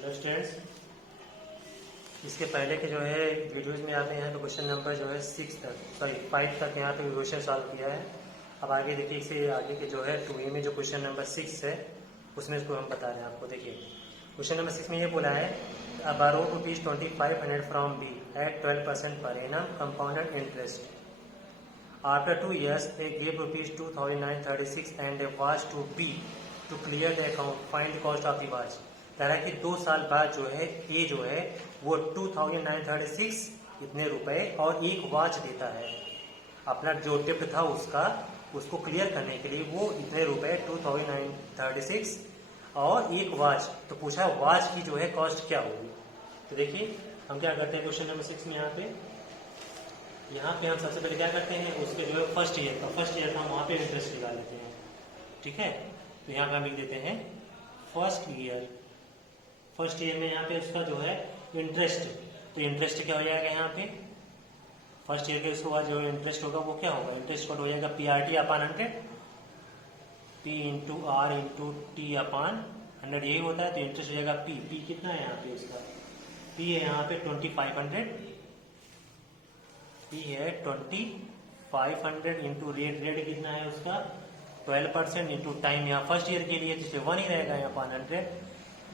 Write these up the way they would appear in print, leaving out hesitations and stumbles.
Hello students, इसके पहले के जो है वीडियोज़ में आपने यहाँ पे क्वेश्चन नंबर जो है 5 तक यहाँ पे क्वेश्चन सॉल्व किया है। अब आगे देखिए, इससे आगे के जो है 2A में जो क्वेश्चन नंबर 6 है उसमें इसको हम बता रहे हैं आपको। देखिए क्वेश्चन नंबर 6 में ये बोला है बारो ₹2500 फ्रॉम बी एट 12% पर annum compounded interest. After 2 years, they gave ₹2,936 and a watch to B to clear the account. Find the cost of the watch. कह रहा है कि 2 साल बाद जो है ए जो है वो 2,936 इतने रुपए और एक वॉच देता है। अपना जो टिप्ट था उसको क्लियर करने के लिए वो इतने रुपए 2,936 और एक वॉच। तो पूछा वॉच की जो है कॉस्ट क्या होगी। तो देखिए हम क्या करते हैं क्वेश्चन नंबर 6 में यहाँ पे हम सबसे पहले क्या करते हैं, उसके जो है फर्स्ट ईयर का हम वहाँ पे इंटरेस्ट निकाल लेते हैं। ठीक है, तो यहाँ पे हम लिख देते हैं फर्स्ट ईयर में यहाँ पे उसका जो है इंटरेस्ट। तो इंटरेस्ट क्या हो जाएगा यहाँ पे फर्स्ट ईयर के उसके बाद जो इंटरेस्ट होगा वो क्या होगा, इंटरेस्ट कट हो जाएगा PRT upon 100, P into R into T upon 100 यही होता है। तो इंटरेस्ट हो जाएगा P कितना है यहाँ पे उसका, P है यहाँ पे 2500, P है 2500 इंटू रेट कितना है उसका 12% इंटू टाइम। यहाँ फर्स्ट ईयर के लिए जिसे 1 ही रहेगा यहाँ पर 100,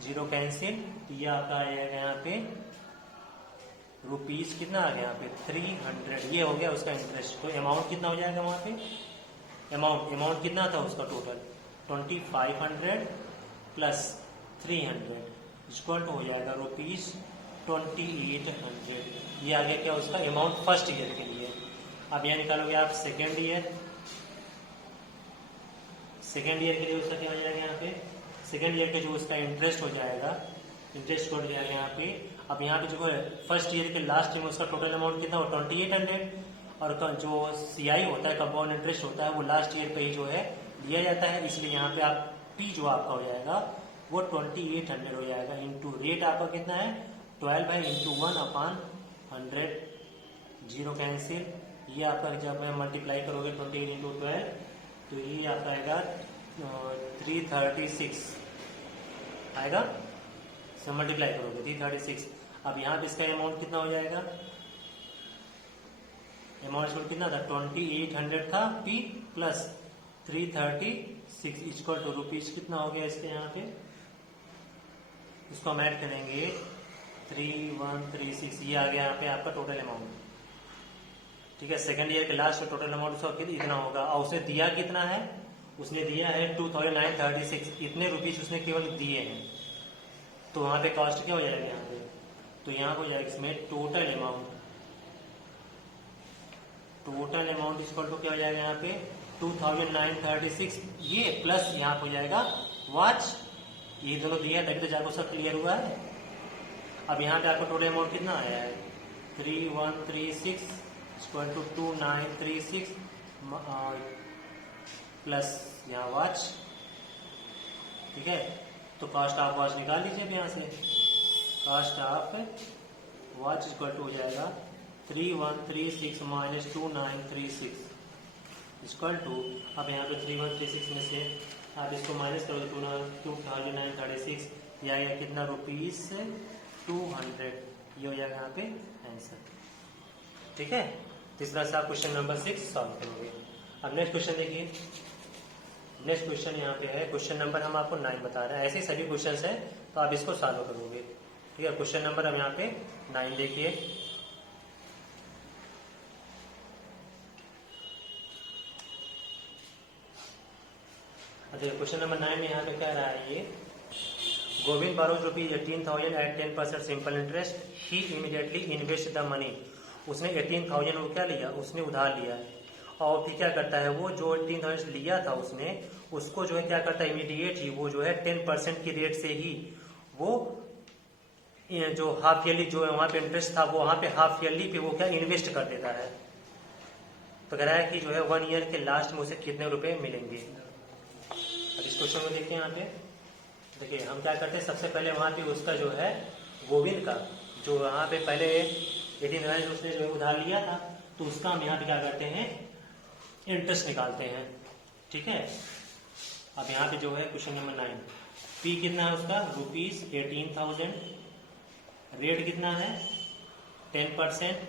0 कैंसिल। तो ये आपका आएगा यहाँ पे रुपीज कितना आ गया यहाँ पे 300। ये हो गया उसका इंटरेस्ट। तो अमाउंट कितना हो जाएगा वहां पे, अमाउंट कितना था उसका टोटल 2500 प्लस 300 इक्वल टू हो जाएगा ₹2800। ये आ गया क्या उसका अमाउंट फर्स्ट ईयर के लिए। अब यह निकालोगे आप सेकेंड ईयर के लिए उसका क्या हो जाएगा यहाँ पे, सेकेंड ईयर के जो उसका इंटरेस्ट हो जाएगा, इंटरेस्ट हो जाएगा यहाँ पे। अब यहाँ पे जो है फर्स्ट ईयर के लास्ट में उसका टोटल अमाउंट कितना हो 2800, और जो CI होता है कंपाउंड इंटरेस्ट होता है वो लास्ट ईयर पे ही जो है दिया जाता है। इसलिए यहाँ पे आप P जो आपका हो जाएगा वो 2800 हो जाएगा इंटू रेट आपका कितना है 12 है इंटू 1 अपॉन 100, 0 कैंसिल। ये आपका जब मैं मल्टीप्लाई करोगे 28 इंटू 12 तो ये आपका आएगा 336 आएगा। से मल्टीप्लाई करोगे 336। अब यहाँ पे इसका अमाउंट कितना हो जाएगा, अमाउंट कितना था 2800 था P plus 336 equal to rupees कितना हो गया इसके यहाँ पे, इसको हम ऐड करेंगे 3136। ये आ गया यहाँ पे आपका टोटल अमाउंट। ठीक है, सेकंड ईयर के लास्ट में टोटल अमाउंट उसका इतना होगा। और उसने दिया कितना है, उसने दिया है 2936, इतने रुपीज उसने केवल दिए हैं। तो वहां पे कॉस्ट क्या हो जाएगा यहाँ पे, तो यहाँ हो जाएगा इसमें टोटल अमाउंट इक्वल टू क्या हो जाएगा यहाँ पे 2936, ये प्लस यहाँ हो जाएगा वॉच। ये दोनों दिया तभी तो जाकर सब क्लियर हुआ है। अब यहाँ पे आपका टोटल अमाउंट कितना आया है 3136 इक्वल टू 2936 प्लस यहाँ वॉच। ठीक है, तो कॉस्ट ऑफ वॉच निकाल लीजिए अब यहाँ से। Cost of watch equal to हो जाएगा 3136 माइनस 2936 इक्वल टू, अब यहाँ पे 3136 में से आप इसको माइनस करोगे 2936, ये आएगा कितना रुपीज 200। ये हो जाएगा यहाँ पे आंसर। ठीक है, इस तरह से आप क्वेश्चन नंबर 6 सॉल्व करोगे। अब नेक्स्ट क्वेश्चन देखिए, नेक्स्ट क्वेश्चन यहाँ पे है क्वेश्चन नंबर हम आपको 9 बता रहे हैं। ऐसे सभी क्वेश्चन है तो आप इसको सॉल्व करोगे। ठीक है, क्वेश्चन नंबर हम यहाँ पे 9 देखिए। क्वेश्चन नंबर 9 में यहाँ पे क्या रहा है, ये Govind borrows ₹18,000 at 10% simple interest, he immediately invest the money. उसने 18,000 वो क्या लिया, उसने उधार लिया और फिर क्या करता है वो जो 18,000 लिया था उसने उसको जो है क्या करता है इमीडिएट ही वो जो है 10% की रेट से ही वो जो हाफ ईयरली जो है वहां पे इंटरेस्ट था वो वहां पे हाफ ईयरली पे वो क्या इन्वेस्ट कर देता है। तो कह रहा है कि जो है 1 ईयर के लास्ट में उसे कितने रुपए मिलेंगे। अब इस क्वेश्चन को देखते हैं यहाँ पे। देखिए हम क्या करते हैं, सबसे पहले वहां पे उसका जो है गोविंद का जो वहां पे पहले 18,000 उसने जो है उधार लिया था तो उसका हम यहाँ पे क्या करते हैं इंटरेस्ट निकालते हैं। ठीक है, अब यहाँ पे जो है क्वेश्चन नंबर 9 पी कितना है उसका ₹18,000, रेट कितना है 10%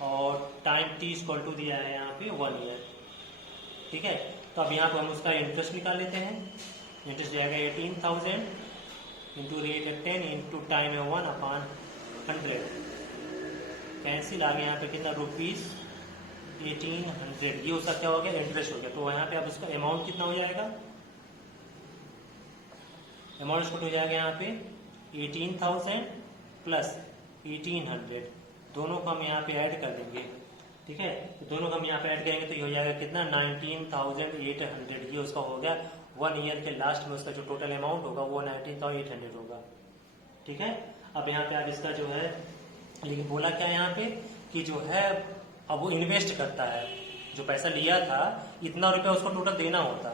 और टाइम टी इक्वल टू दिया है यहाँ पे 1 ईयर। ठीक है, तो अब यहाँ पर हम उसका इंटरेस्ट निकाल लेते हैं। इंटरेस्ट जाएगा 18,000 इंटू रेट है 10 इंटू टाइम है 1/100, कैंसिल आ गया यहाँ पे कितना ₹1800, ये उसका क्या हो गया इंटरेस्ट हो गया। तो यहाँ पे अब उसका अमाउंट कितना हो जाएगा, अमाउंट इसको हो जाएगा यहाँ पे 18,000 प्लस 1800, दोनों को हम यहाँ पे ऐड कर देंगे। ठीक है, तो दोनों को हम यहाँ पे ऐड करेंगे तो ये हो जाएगा कितना 19,800, ये उसका हो गया 1 ईयर के लास्ट में उसका जो टोटल अमाउंट होगा वो 19,800 होगा। ठीक है, अब यहाँ पे आप इसका जो है, लेकिन बोला क्या यहाँ पे कि जो है अब वो इन्वेस्ट करता है, जो पैसा लिया था इतना रुपया उसको टोटल देना होता,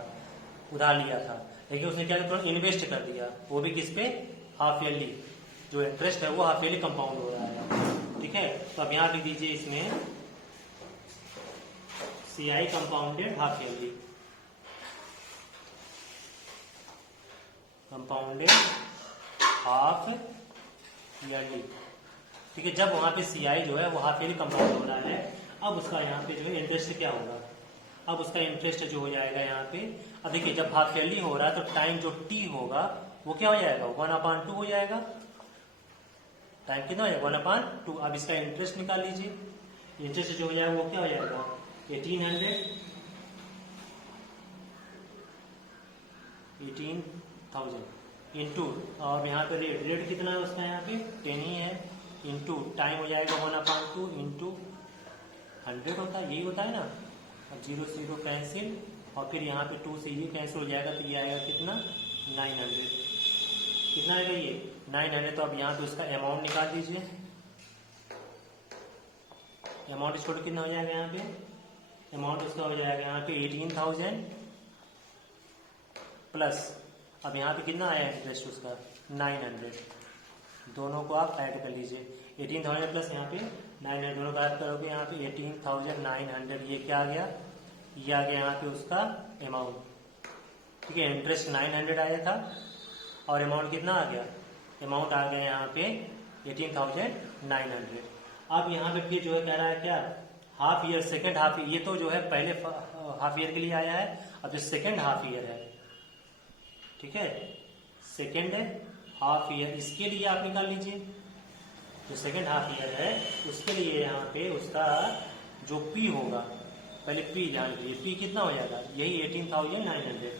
उधार लिया था, लेकिन उसने क्या किया इन्वेस्ट कर दिया, वो भी किस पे हाफ ईयरली, जो इंटरेस्ट है वो हाफ ईयरली कंपाउंड हो रहा है। ठीक है, तो अब यहाँ पे दीजिए इसमें CI compounded half yearly, compounded half yearly. ठीक है, जब वहां पे CI जो है वो हाफ ईयरली कंपाउंड हो रहा है, अब उसका यहाँ पे जो है इंटरेस्ट क्या होगा, अब उसका इंटरेस्ट जो हो जाएगा यहाँ पे, अब देखिए जब हाफ ईयरली हो रहा है तो टाइम जो टी होगा वो क्या हो जाएगा 1/2 हो जाएगा, टाइम कितना हो जाएगा 1/2। अब इसका इंटरेस्ट निकाल लीजिए, इंटरेस्ट जो हो जाएगा वो क्या हो जाएगा 18,000 इंटू, और यहाँ पे रेट कितना है उसका यहाँ पे 10 ही है, इंटू टाइम हो जाएगा 1/2 इंटू 100 होता है, यही होता है ना। अब 0 कैंसिल और फिर यहाँ पे 2 से ये कैंसिल हो जाएगा, तो ये आएगा कितना 900, कितना आएगा ये 900। तो अब यहाँ पे उसका अमाउंट निकाल दीजिए, अमाउंट छोड़ कितना हो जाएगा यहाँ पे, अमाउंट उसका हो जाएगा यहाँ पे 18,000 प्लस, अब यहाँ पे कितना आया इंटरेस्ट उसका 900, दोनों को आप ऐड कर लीजिए, 18,000 प्लस यहाँ पे 900, दोनों को ऐड करोगे यहाँ पे 18,900, ये क्या आ गया, ये आ गया यहाँ पे उसका अमाउंट। ठीक है, इंटरेस्ट 900 आया था और अमाउंट कितना आ गया, अमाउंट आ गया यहाँ पे 18,900। अब यहाँ पे फिर जो है कह रहा है क्या half year, second half year, ये तो जो है पहले हाफ ईयर के लिए आया है, अब जो सेकेंड हाफ ईयर है, ठीक है सेकेंड हाफ ईयर, इसके लिए आप निकाल लीजिए, जो सेकेंड हाफ ईयर है उसके लिए यहाँ पे उसका जो पी होगा, पहले पी ध्यान लीजिए, पी कितना हो जाएगा यही 18,900।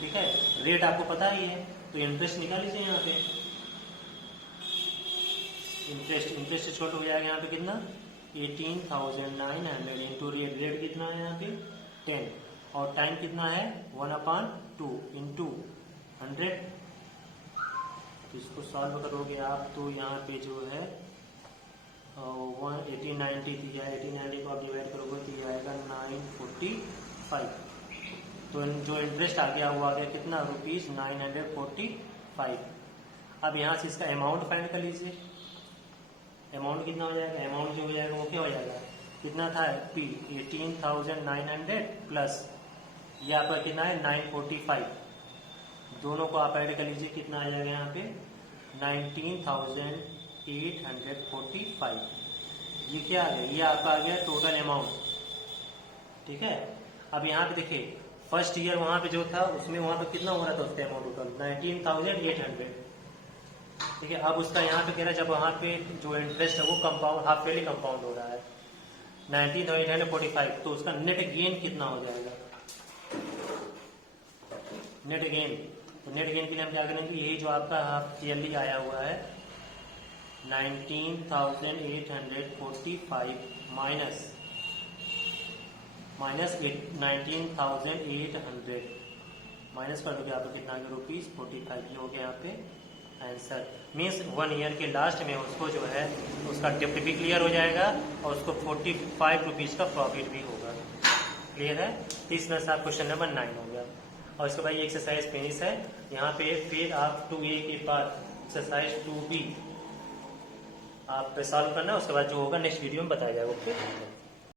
ठीक है, रेट आपको पता ही है, तो इंटरेस्ट निकाल लीजिए यहाँ पे, इंटरेस्ट छोटा हो जाएगा यहाँ पे कितना 18,900 इंटू रेट कितना है यहाँ पे 10 और टाइम कितना है 1/2 इंटू 100। तो इसको सॉल्व करोगे आप तो यहाँ पे जो है 1890 दिया है, 1890 को आप डिवाइड करोगे तो ये आएगा 945, तो जो इंटरेस्ट आ गया वो आ गया कितना ₹945। अब यहाँ से इसका अमाउंट फाइंड कर लीजिए, अमाउंट कितना हो जाएगा, अमाउंट जो हो जाएगा वो क्या हो जाएगा, कितना था पी 18,900 प्लस ये आपका कितना है 945, दोनों को आप ऐड कर लीजिए, कितना आ जाएगा यहाँ पे 19,845, ये क्या आ गया, ये आपका आ गया टोटल अमाउंट। ठीक है, अब यहाँ पे देखिए फर्स्ट ईयर वहां पे जो था उसमें वहां पे कितना हो रहा था उसका अमाउंट टोटल 19,800। ठीक है, अब उसका यहाँ पे कह रहा है जब वहां पे जो इंटरेस्ट है वो कंपाउंड हाफ ईयरली कंपाउंड हो रहा है 19,845, तो उसका नेट गेन कितना हो जाएगा, नेट गेन, तो नेट गेन के लिए हम क्या करेंगे, यही जो आपका हाफ ईयरली आया हुआ है 19,845 माइनस 19,800 माइनस कर दोगे आपको कितना आ गया ₹45, ये हो गया यहाँ पे आंसर। मीन्स 1 ईयर के लास्ट में उसको जो है उसका डेप्ट भी क्लियर हो जाएगा और उसको ₹45 का प्रॉफिट भी होगा। क्लियर है, तो इसमें से आप क्वेश्चन नंबर 9 हो गया। और इसके बाद ये एक्सरसाइज फिनिश है, यहाँ पे फिर आप 2A के बाद एक्सरसाइज 2B आप सॉल्व करना, उसके बाद जो होगा नेक्स्ट वीडियो में बताया जाएगा। ओके।